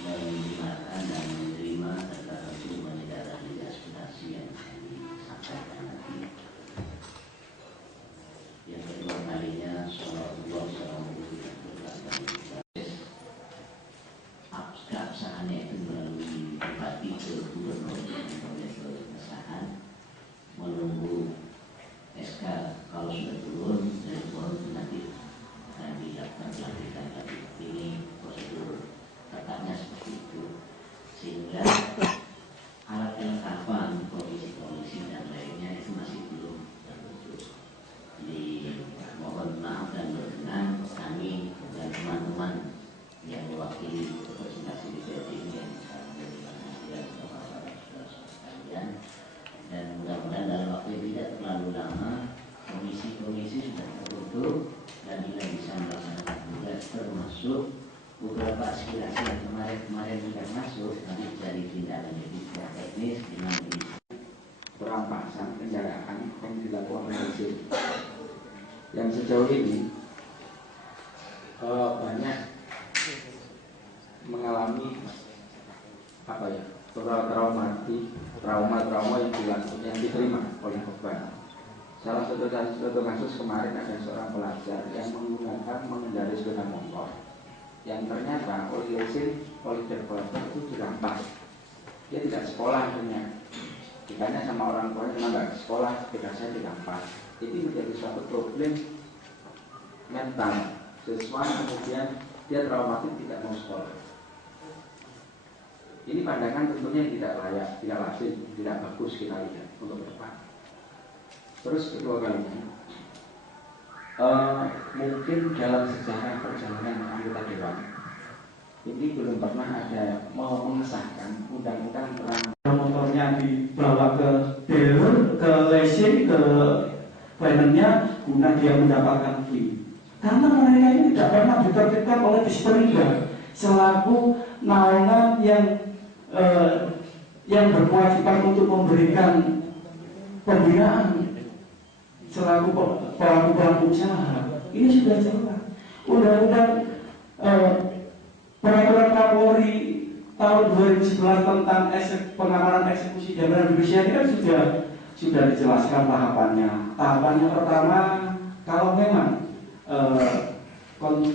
mendengarkan dan menerima serta tentu menindaklanjuti aspirasi yang kami sampaikan nanti. Yang kedua kalinya, salawatullah keabsahannya itu melalui bupati ke gubernur oleh pengesahan, menunggu SK kalau sudah turun dari gubernur nanti akan dilakukan pelantikan lagi. Ini prosedur tetapnya seperti itu, sehingga alat kelengkapan komisi-komisi dan lainnya itu masih belum terbentuk. Mohon maaf dan berkenan kami dan teman-teman yang mewakili representasi DPRD ini yang sekarang memberikan pengajian kepada saudara-saudara sekalian, dan mudah-mudahan dalam waktu yang tidak terlalu lama komisi-komisi sudah terbentuk dan kita bisa melaksanakan tugas, termasuk beberapa aspirasi yang kemarin sudah masuk nanti jadi tindakan yang teknis dengan perampasan kendaraan yang dilakukan oleh yang sejauh ini banyak mengalami trauma yang diterima oleh korban. Salah satu kasus kemarin ada seorang pelajar yang mengendarai sepeda motor yang ternyata oleh lesin oleh developer itu dirampas. Dia tidak sekolah akhirnya, ditanya sama orang tuanya kenapa nggak sekolah, sepeda saya dirampas. Ini menjadi suatu problem mental siswa, kemudian dia traumatik tidak mau sekolah. Ini pandangan tentunya tidak layak, tidak lazim, tidak bagus kita lihat untuk depan. Terus kedua kalinya, mungkin dalam sejarah perjalanan anggota dewan ini belum pernah ada mau mengesahkan undang-undang tentang motornya dibawa ke dealer, ke leasing, ke plannernya guna dia mendapatkan fee. Karena mereka ini tidak pernah ditertibkan oleh Dispenida selaku naungan yang berkewajiban untuk memberikan pembinaan selaku pelaku usaha. Ini sudah jelas. Undang-undang peraturan Kapolri tahun 2011 tentang pengamanan eksekusi jabatan Indonesia ini kan sudah dijelaskan tahapannya. Tahapannya pertama, kalau memang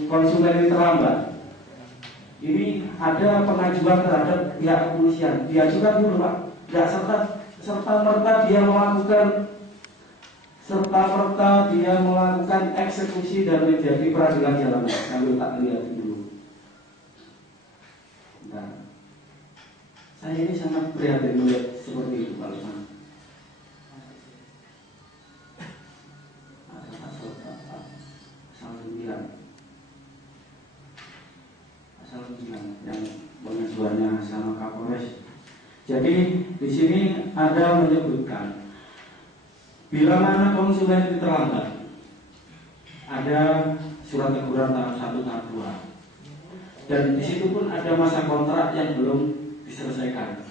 konsumen ini terlambat, ini ada pengajuan terhadap pihak kepolisian. Diajukan dulu Pak, tidak serta-merta dia melakukan eksekusi dan menjadi peradilan jalanan. Sambil tak lihat dulu. Nah, saya ini sangat prihatin melihat seperti itu Pak Luman. Pasal 9 yang pengajuannya sama Kapolres. Jadi di sini ada menyebutkan bila mana konsumen itu terlambat, ada surat teguran tahap 1 tahap 2. Dan di situ pun ada masa kontrak yang belum diselesaikan.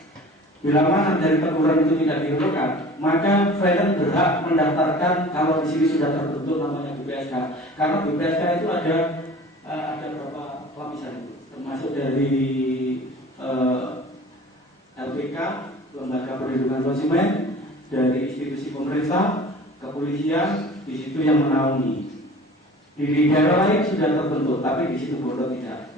Bila mana dari teguran itu tidak dilakukan, maka freelance berhak mendaftarkan kalau di sini sudah terbentuk namanya BPSK. Karena BPSK itu ada berapa lapisan itu, termasuk dari LPK, Lembaga Perlindungan Konsumen, dari institusi pemerintah, kepolisian, di situ yang menaungi. Di daerah lain sudah terbentuk, tapi di situ Bondo tidak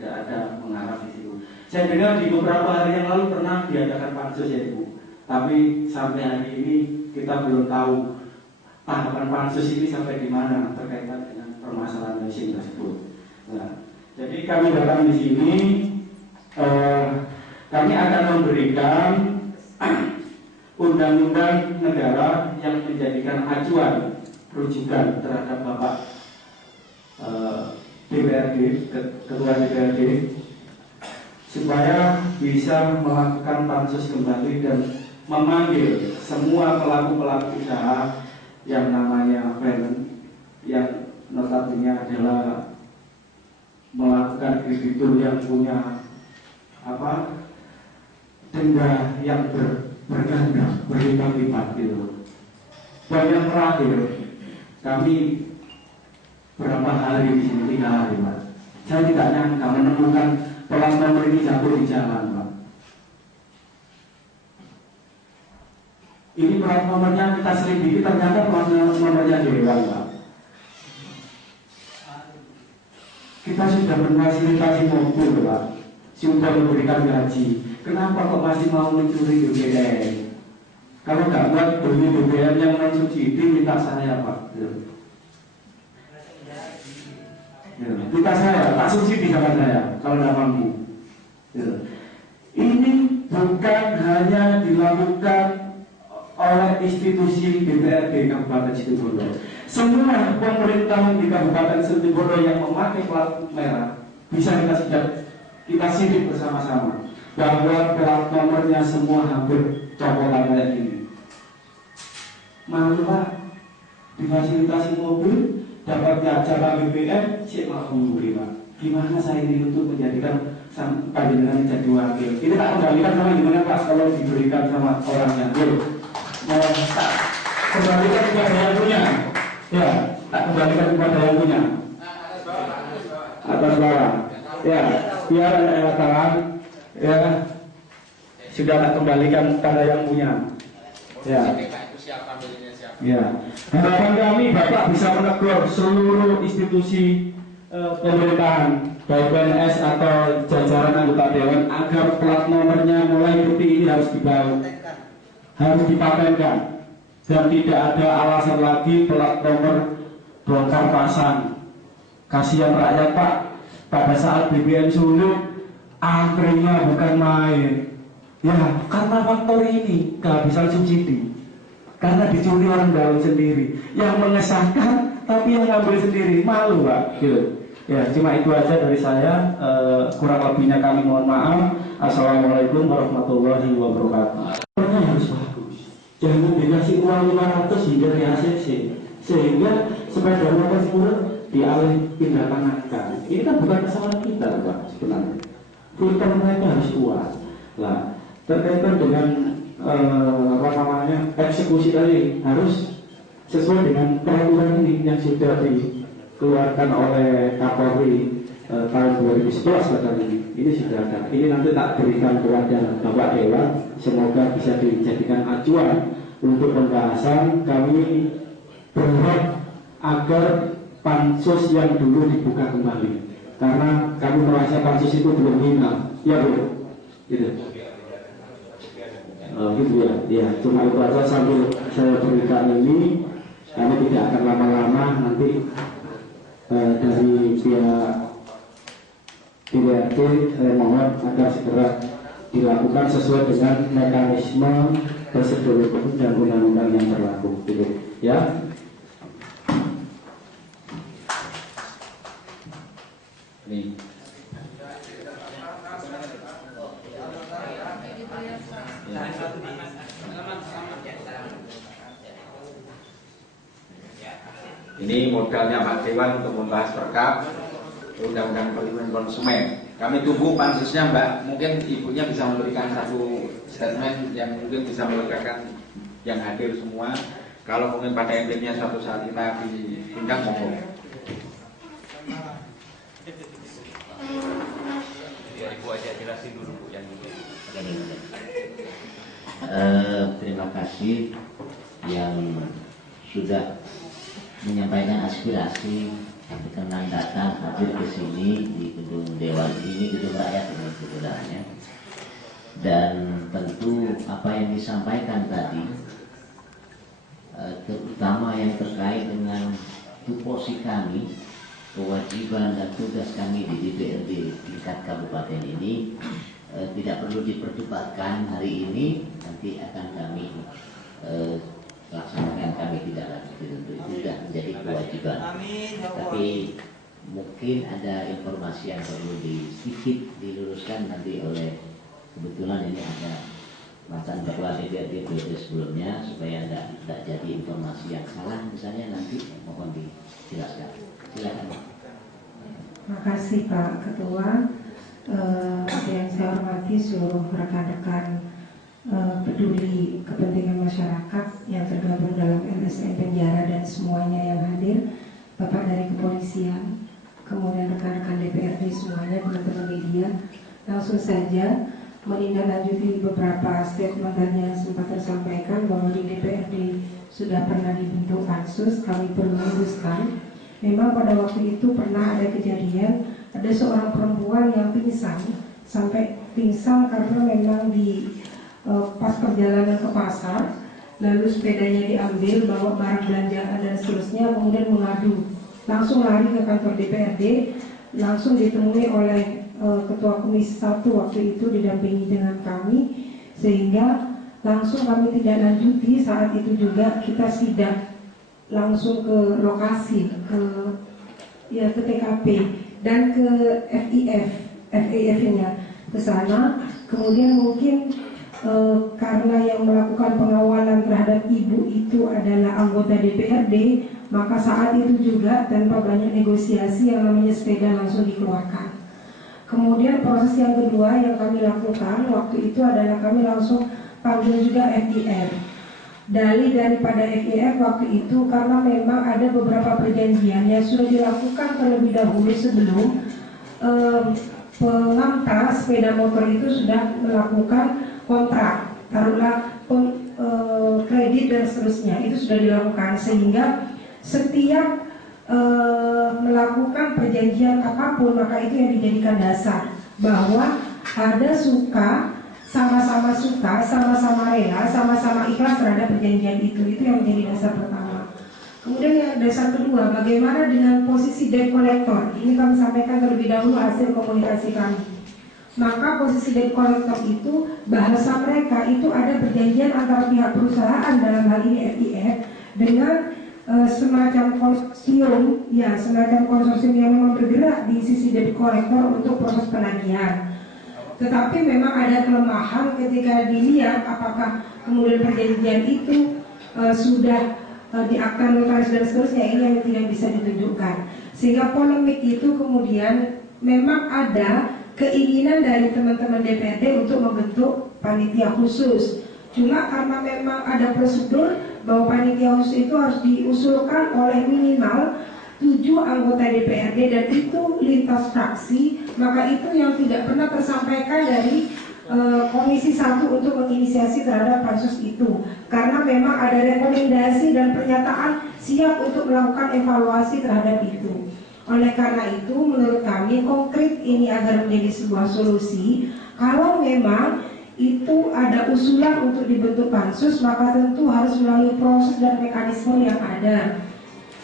ada mengarah di situ. Saya dengar di beberapa hari yang lalu pernah diadakan pansus ya Ibu, tapi sampai hari ini kita belum tahu tahapan pansus ini sampai di mana terkaitan dengan permasalahan leasing tersebut. Nah, jadi kami datang di sini, kami akan memberikan undang-undang negara yang menjadikan acuan rujukan terhadap Bapak DPRD, Ketua DPRD, supaya bisa melakukan pansus kembali dan memanggil semua pelaku-pelaku usaha yang namanya freelance, yang notabene adalah melakukan kreditur yang punya denda yang berganda, berlipat-lipat gitu. Dan yang terakhir, kami berapa hari di sini, 3 hari Pak. Saya tidak nyangka menemukan plat nomor ini jatuh di jalan, Pak. Ini plat nomornya kita selidiki, ternyata plat nomornya Dewan, Pak. Kita sudah memfasilitasi mobil, Pak, sudah memberikan gaji. Kenapa kok masih mau mencuri BBM? Kalau nggak buat beli BBM yang non subsidi, minta saya, Pak. Minta saya, tak subsidi sama saya, kalau nggak mampu. Ini bukan hanya dilakukan oleh institusi DPRD Kabupaten Situbondo. Semua pemerintahan di Kabupaten Situbondo yang memakai plat merah bisa kita sidik bersama-sama bahwa plat nomornya semua hampir copotan kayak gini. Malu, Pak, difasilitasi mobil, dapat jatah BBM, cek maklum, Pak. Gimana saya ini untuk menjadikan panjenengan jadi wakil? Ini tak kembalikan sama gimana, Pak, kalau diberikan sama orangnya. Tak kembalikan kepada yang punya. Ya, tak kembalikan kepada yang punya. Atas bawah. Ya, biar ada yang katakan, ya, sudah tak kembalikan kepada yang punya. Ya. Ya. Harapan kami Bapak bisa menegur seluruh institusi pemerintahan, baik PNS atau jajaran anggota dewan, agar plat nomornya mulai detik ini harus dibawa, harus dipatenkan, dan tidak ada alasan lagi plat nomor bongkar pasang. Kasihan rakyat, Pak, pada saat BBM sulit, antrinya bukan main. Ya, karena faktor ini kehabisan subsidi, karena dicuri orang dalam sendiri, yang mengesahkan tapi yang ngambil sendiri, malu, Pak. Gitu. Ya, cuma itu aja dari saya. Kurang lebihnya kami mohon maaf. Assalamualaikum warahmatullahi wabarakatuh. Harus bagus. Jangan dikasih uang 500 hingga di ACC, sehingga sepeda motor pun dialih pindah tangankan. Ini kan bukan kesalahan kita, Pak, sebenarnya. Filter mereka harus kuat. Lah, terkaitan dengan eksekusi tadi harus sesuai dengan peraturan ini yang sudah dikeluarkan oleh Kapolri tahun 2011 kali ini sudah ada. Ini nanti tak berikan kepada Bapak Dewan, semoga bisa dijadikan acuan untuk pembahasan. Kami berharap agar pansus yang dulu dibuka kembali, karena kami merasa pansus itu belum final. Ya, Bu, gitu. Gitu ya, ya, cuma itu aja sambil saya berikan ini. Kami tidak akan lama-lama, nanti dari pihak DPRD saya mohon agar segera dilakukan sesuai dengan mekanisme prosedur hukum dan undang-undang yang berlaku, gitu ya. Ini. Ini modalnya Pak Dewan untuk membahas perkap Undang-Undang Perlindungan Konsumen. Kami tunggu pansusnya, Mbak. Mungkin ibunya bisa memberikan satu statement yang mungkin bisa melegakan yang hadir semua. Kalau mungkin pada intinya suatu saat kita diundang, monggo. Ya, Ibu aja jelasin dulu, Bu, yang ini. Terima kasih yang sudah menyampaikan aspirasi, berkenan datang hadir ke sini di gedung Dewan ini, gedung rakyat ini sebenarnya. Dan tentu apa yang disampaikan tadi, terutama yang terkait dengan tupoksi kami, kewajiban dan tugas kami di DPRD tingkat kabupaten ini, tidak perlu diperdebatkan hari ini, nanti akan kami laksanakan, kami tidak lagi tentu itu sudah menjadi kewajiban. Tapi mungkin ada informasi yang perlu sedikit diluruskan nanti oleh, kebetulan ini ada mantan ketua DPRD periode sebelumnya, supaya tidak jadi informasi yang salah misalnya, nanti mohon dijelaskan. Silakan. Terima kasih Pak Ketua. Yang saya hormati seluruh rekan-rekan peduli kepentingan masyarakat yang tergabung dalam LSM Penjara dan semuanya yang hadir, Bapak dari kepolisian, kemudian rekan-rekan DPRD semuanya, teman-teman media, langsung saja menindaklanjuti beberapa statement tadi yang sempat tersampaikan bahwa di DPRD sudah pernah dibentuk pansus. Kami perlu meluruskan, memang pada waktu itu pernah ada kejadian ada seorang perempuan yang pingsan, sampai pingsan karena memang di pas perjalanan ke pasar, lalu sepedanya diambil, bawa barang belanjaan dan seterusnya, kemudian mengadu, langsung lari ke kantor DPRD, langsung ditemui oleh Ketua Komisi 1 waktu itu didampingi dengan kami, sehingga langsung kami tidak lanjuti. Saat itu juga kita sidak langsung ke lokasi, ke TKP dan ke FIF-nya ke sana. Kemudian mungkin karena yang melakukan pengawalan terhadap ibu itu adalah anggota DPRD, maka saat itu juga tanpa banyak negosiasi yang namanya sepeda langsung dikeluarkan. Kemudian proses yang kedua yang kami lakukan waktu itu adalah kami langsung panggil juga FIF. Dalih daripada FIF waktu itu karena memang ada beberapa perjanjian yang sudah dilakukan terlebih dahulu sebelum pengantar sepeda motor itu sudah melakukan kontrak, taruhlah kredit dan seterusnya, itu sudah dilakukan, sehingga setiap melakukan perjanjian apapun maka itu yang dijadikan dasar bahwa ada suka, sama-sama suka, sama-sama rela, sama-sama ikhlas terhadap perjanjian itu yang menjadi dasar pertama. Kemudian yang dasar kedua, bagaimana dengan posisi debt collector? Ini kami sampaikan terlebih dahulu hasil komunikasi kami. Maka posisi debt collector itu bahasa mereka itu ada perjanjian antara pihak perusahaan, dalam hal ini FIF, dengan semacam konsorsium, semacam konsorsium yang memang bergerak di sisi debt collector untuk proses penagihan. Tetapi memang ada kelemahan ketika dilihat apakah kemudian perjanjian itu sudah di akta notaris dan seterusnya, ini yang tidak bisa ditunjukkan. Sehingga polemik itu kemudian memang ada keinginan dari teman-teman DPRD untuk membentuk panitia khusus. Cuma karena memang ada prosedur bahwa panitia khusus itu harus diusulkan oleh minimal 7 anggota DPRD dan itu lintas fraksi, maka itu yang tidak pernah tersampaikan dari Komisi 1 untuk menginisiasi terhadap pansus itu. Karena memang ada rekomendasi dan pernyataan siap untuk melakukan evaluasi terhadap itu. Oleh karena itu menurut kami konkret ini agar menjadi sebuah solusi, kalau memang itu ada usulan untuk dibentuk pansus, maka tentu harus melalui proses dan mekanisme yang ada.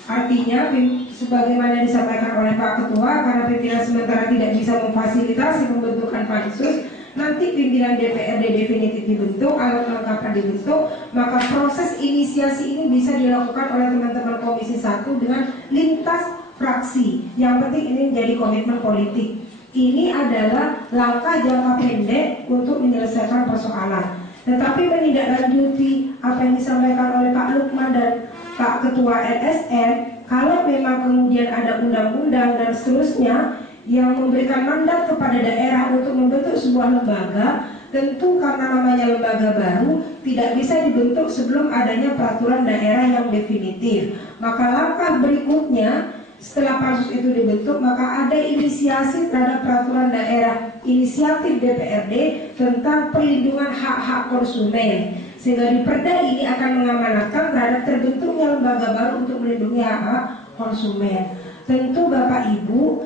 Artinya, sebagaimana disampaikan oleh Pak Ketua, karena pimpinan sementara tidak bisa memfasilitasi pembentukan pansus, nanti pimpinan DPRD definitif dibentuk, alat kelengkapan dibentuk, maka proses inisiasi ini bisa dilakukan oleh teman-teman Komisi 1 dengan lintas fraksi. Yang penting ini menjadi komitmen politik. Ini adalah langkah jangka pendek untuk menyelesaikan persoalan. Tetapi menindaklanjuti apa yang disampaikan oleh Pak Lukman dan Pak Ketua LSM, kalau memang kemudian ada undang-undang dan seterusnya yang memberikan mandat kepada daerah untuk membentuk sebuah lembaga, tentu karena namanya lembaga baru tidak bisa dibentuk sebelum adanya peraturan daerah yang definitif. Maka langkah berikutnya setelah pansus itu dibentuk, maka ada inisiasi terhadap peraturan daerah, inisiatif DPRD tentang perlindungan hak-hak konsumen, sehingga di Perda ini akan mengamanatkan terhadap terbentuknya lembaga baru untuk melindungi hak-hak konsumen. Tentu Bapak Ibu,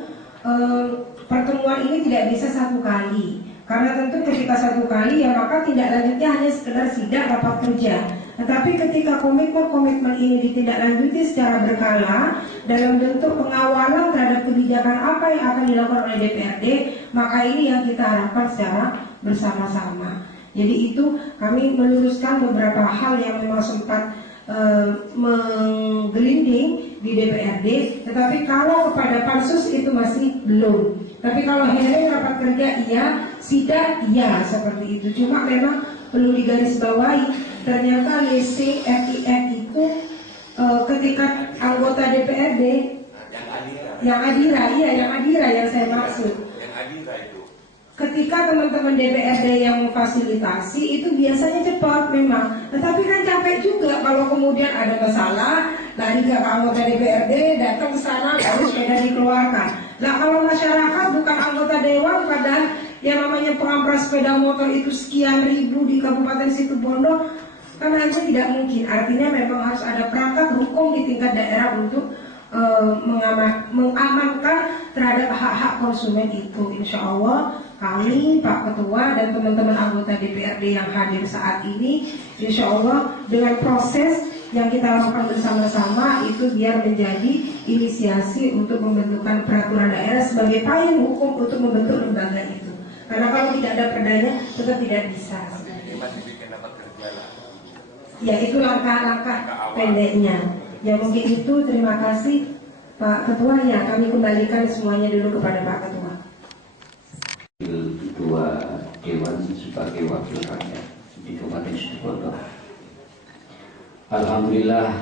pertemuan ini tidak bisa satu kali, karena tentu ketika satu kali ya maka tidak lanjutnya hanya sekedar sidak rapat kerja. Tetapi ketika komitmen-komitmen ini ditindaklanjuti secara berkala dalam bentuk pengawalan terhadap kebijakan apa yang akan dilakukan oleh DPRD, maka ini yang kita harapkan secara bersama-sama. Jadi itu kami meluruskan beberapa hal yang memang sempat menggelinding di DPRD, tetapi kalau kepada pansus itu masih belum. Tapi kalau hearing rapat kerja iya, sidak iya, seperti itu. Cuma memang perlu digarisbawahi, ternyata listing FIF itu ketika anggota DPRD yang Adira yang saya maksud. Ketika teman-teman DPRD yang memfasilitasi itu biasanya cepat memang, tetapi kan capek juga kalau kemudian ada masalah lari ke anggota DPRD datang ke sana harus sepeda dikeluarkan. Nah kalau masyarakat bukan anggota dewan, padahal yang namanya pengampras sepeda motor itu sekian ribu di Kabupaten Situbondo, kan aja tidak mungkin. Artinya memang harus ada perangkat hukum di tingkat daerah untuk mengamankan terhadap hak-hak konsumen itu. Insya Allah kami, Pak Ketua dan teman-teman anggota DPRD yang hadir saat ini, insya Allah dengan proses yang kita lakukan bersama-sama itu biar menjadi inisiasi untuk membentukkan peraturan daerah sebagai payung hukum untuk membentuk lembaga itu. Karena kalau tidak ada perdanya tetap tidak bisa. Ya itu langkah-langkah pendeknya. Ya mungkin itu, terima kasih Pak Ketua. Ya kami kembalikan semuanya dulu kepada Pak Ketua. Ketua Dewan sebagai wakil rakyat di Kabupaten Situbondo. Alhamdulillah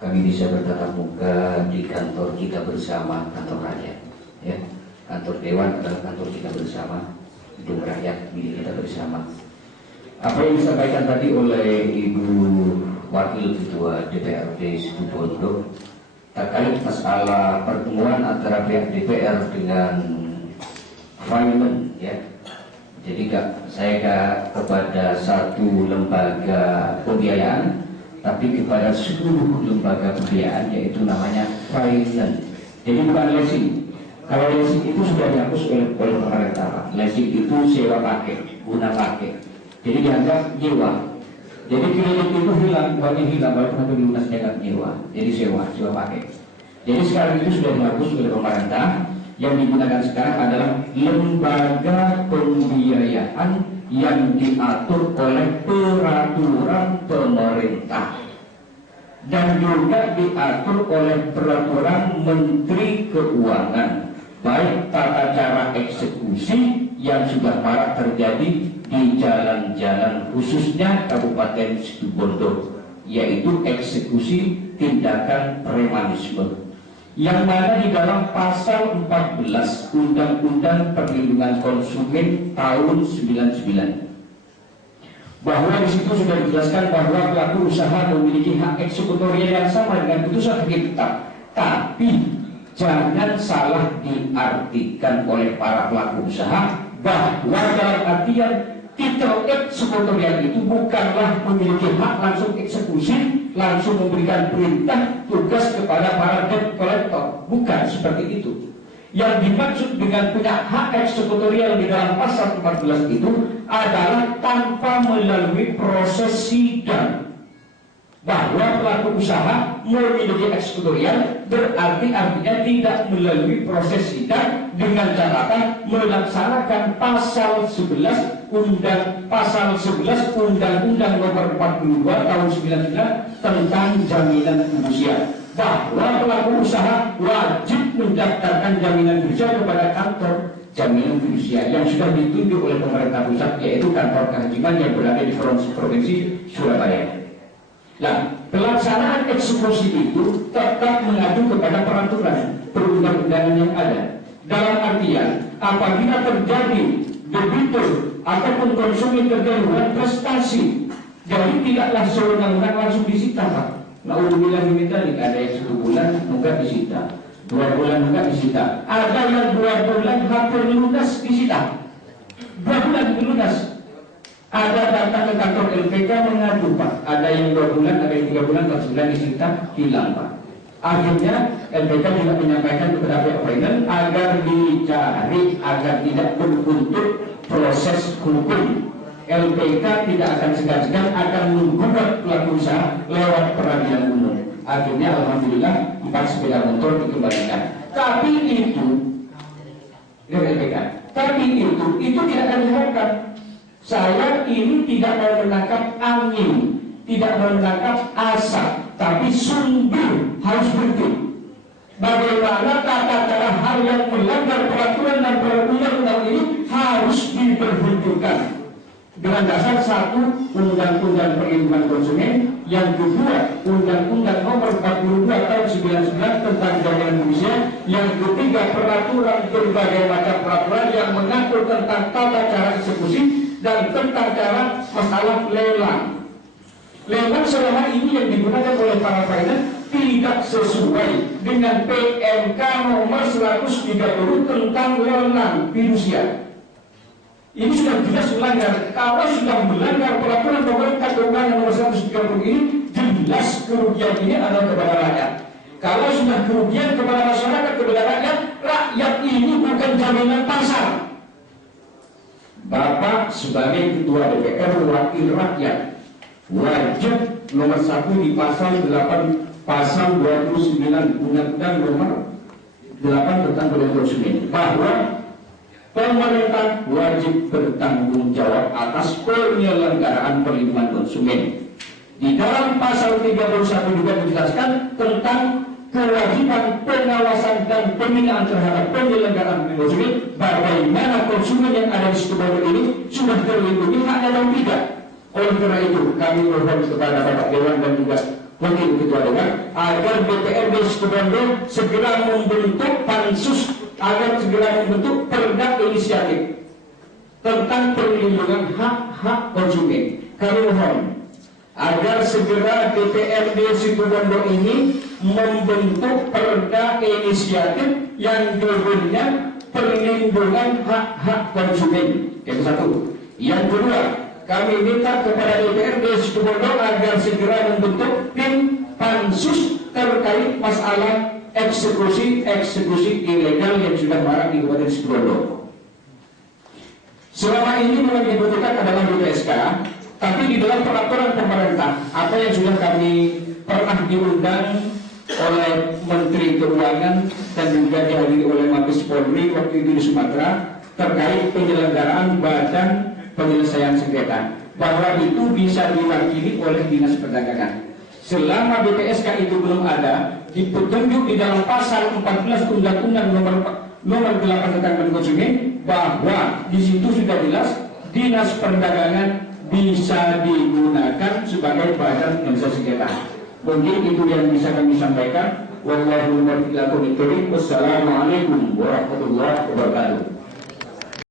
kami bisa bertatap muka di kantor kita bersama, kantor rakyat. Ya, kantor Dewan adalah kantor kita bersama, gedung rakyat milik kita bersama. Apa yang disampaikan tadi oleh Ibu Wakil Ketua DPRD Situbondo terkait masalah pertemuan antara pihak DPR dengan Parlemen, ya. Jadi saya kepada satu lembaga pembiayaan, tapi kepada seluruh lembaga pembiayaan, yaitu namanya Parlemen. Jadi bukan leasing. Kalau leasing itu sudah dihapus oleh pemerintah. Leasing itu sewa pakai, guna pakai. Jadi dianggap nyewa. Jadi kredit itu hilang, uangnya hilang, walaupun itu dilunas dianggap nyewa. Jadi sewa pakai. Jadi sekarang itu sudah dihapus oleh pemerintah. Yang digunakan sekarang adalah lembaga pembiayaan yang diatur oleh peraturan pemerintah dan juga diatur oleh peraturan Menteri Keuangan, baik tata cara eksekusi yang sudah marak terjadi di jalan-jalan khususnya Kabupaten Situbondo, yaitu eksekusi tindakan premanisme, yang mana di dalam pasal 14 Undang-Undang Perlindungan Konsumen tahun 99, bahwa di situ sudah dijelaskan bahwa pelaku usaha memiliki hak eksekutorial yang sama dengan putusan hakim tetap, tapi jangan salah diartikan oleh para pelaku usaha bahwa dalam artian titel eksekutorial itu bukanlah memiliki hak langsung eksekusi, langsung memberikan perintah tugas kepada para debt collector. Bukan seperti itu. Yang dimaksud dengan punya hak eksekutorial di dalam pasal 14 itu adalah tanpa melalui proses sidang. Bahwa pelaku usaha memiliki eksekutorial berarti artinya tidak melalui proses sidang, dengan catatan melaksanakan pasal 11 Undang-Undang Nomor 42 tahun 99 tentang jaminan fidusia, bahwa pelaku usaha wajib mendaftarkan jaminan fidusia kepada kantor jaminan fidusia yang sudah ditunjuk oleh pemerintah pusat, yaitu kantor kehakiman yang berada di Provinsi Surabaya. Nah, pelaksanaan eksekusi itu tetap mengacu kepada peraturan perundang-undangan yang ada. Dalam artian, apabila terjadi debitur ataupun konsumen terjadi prestasi, jadi tidaklah sewenang-wenang langsung disita, Pak. Naudzubillah min dzalik, ada yang 1 bulan enggak disita, 2 bulan enggak disita, ada yang 2 bulan hampir lunas disita, 2 bulan lunas. Ada datang ke kantor LPK mengadu, Pak, ada yang 2 bulan, ada yang 3 bulan, 4 bulan disita, hilang, Pak. Akhirnya LPK juga menyampaikan kepada pihak final agar dicari, agar tidak berbuntut proses hukum. LPK tidak akan segan-segan akan menggugat pelaku usaha lewat peradilan umum. Akhirnya alhamdulillah 4 sepeda motor dikembalikan. Tapi itu LPK. Tapi itu tidak akan diharapkan. Saya ini tidak mau menangkap angin, tidak mau menangkap asap, tapi sumber harus berhenti. Bagaimana tata cara hal yang melanggar peraturan dan perundang-undang ini harus diberhentikan. Dengan dasar 1, Undang-Undang Perlindungan Konsumen, yang kedua Undang-Undang Nomor 42 tahun 99 tentang jaminan fidusia, yang ketiga peraturan berbagai macam peraturan yang mengatur tentang tata cara eksekusi dan tentang cara masalah lelang. Lelang selama ini yang digunakan oleh para finance tidak sesuai dengan PMK nomor 130 tentang lelang fidusia. Ini sudah jelas melanggar. Kalau sudah melanggar peraturan pemerintah keuangan nomor 130 ini, jelas kerugian ini adalah kepada rakyat. Kalau sudah kerugian kepada masyarakat, kepada rakyat ini bukan jaminan pasar. Bapak sebagai Ketua DPR wakil rakyat wajib nomor 1 di pasal 29 Undang-Undang nomor 8 tentang perlindungan konsumen bahwa pemerintah wajib bertanggung jawab atas penyelenggaraan perlindungan konsumen. Di dalam pasal 31 juga dijelaskan tentang kewajiban pengawasan dan pembinaan terhadap penyelenggaraan perlindungan konsumen, bagaimana konsumen yang ada di Situbondo ini sudah terlindungi haknya atau tidak. Oleh karena itu kami mohon kepada Bapak Dewan dan juga Wakil Ketua Dewan agar DPRD Situbondo segera membentuk pansus, agar segera membentuk perda inisiatif tentang perlindungan hak-hak konsumen. Kami mohon agar segera DPRD Situbondo ini membentuk perda inisiatif yang berbentuk perlindungan hak-hak konsumen. Yang satu. Yang kedua, kami minta kepada DPRD Situbondo agar segera membentuk tim pansus terkait masalah eksekusi ilegal yang sudah marak di Kabupaten Situbondo. Selama ini memang dibutuhkan adalah BPSK, tapi di dalam peraturan pemerintah apa yang sudah kami pernah diundang oleh Menteri Keuangan dan juga dihadiri oleh Mabes Polri waktu itu di Sumatera terkait penyelenggaraan badan penyelesaian sengketa, bahwa itu bisa diwakili oleh Dinas Perdagangan. Selama BPSK itu belum ada, dipetunjuk di dalam pasal 14 Undang-Undang nomor 8 tentang perlindungan konsumen bahwa di situ sudah jelas Dinas Perdagangan bisa digunakan sebagai badan penyelesaian sengketa. Mungkin itu yang bisa kami sampaikan. Wassalamualaikum warahmatullahi wabarakatuh.